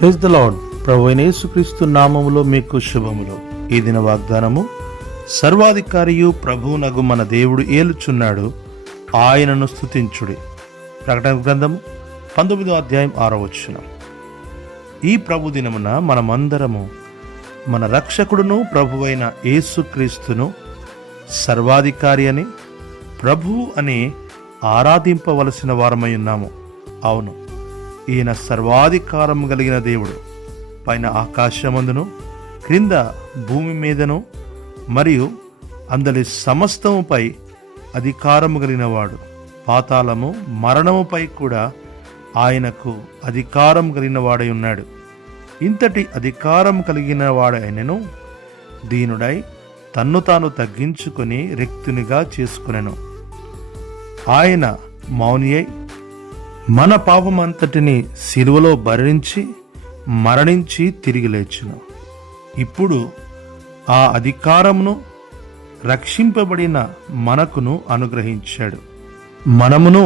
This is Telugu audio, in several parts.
Praise the lord. ప్రభువైన యేసుక్రీస్తు నామములో మీకు శుభములు. ఈ దిన వాగ్దానము, సర్వాధికారియు ప్రభువునగు మన దేవుడు ఏలుచున్నాడు, ఆయనను స్తుతించుడి. ప్రకటన గ్రంథము 19వ అధ్యాయం 6వ వచనం. ఈ ప్రభు దినమున మనమందరము మన రక్షకుడును ప్రభువైన యేసుక్రీస్తును సర్వాధికారి అని, ప్రభువు అని ఆరాధింపవలసిన వారమై ఉన్నాము. అవును, ఈయన సర్వాధికారం కలిగిన దేవుడు. పైన ఆకాశమందును క్రింద భూమి మీదను మరియు అందరి సమస్తముపై అధికారము కలిగిన వాడు. పాతాళము మరణముపై కూడా ఆయనకు అధికారం కలిగిన వాడై ఉన్నాడు. ఇంతటి అధికారం కలిగిన వాడైనను దీనుడై తన్ను తాను తగ్గించుకొని రిక్తునిగా చేసుకునెను. ఆయన మౌనియై మన పాపమంతటిని సిలువలో భరించి మరణించి తిరిగి లేచును. ఇప్పుడు ఆ అధికారమును రక్షింపబడిన మనకును అనుగ్రహించాడు. మనమును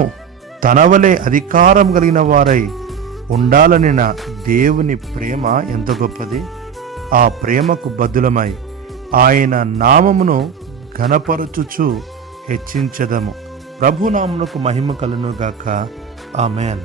తన వలె అధికారం కలిగిన వారై ఉండాలనిన దేవుని ప్రేమ ఎంత గొప్పది! ఆ ప్రేమకు బద్దులమై ఆయన నామమును ఘనపరచుచు హెచ్చించెదము. ప్రభునామమునకు మహిమ కలుగును గాక. ఆమేన్.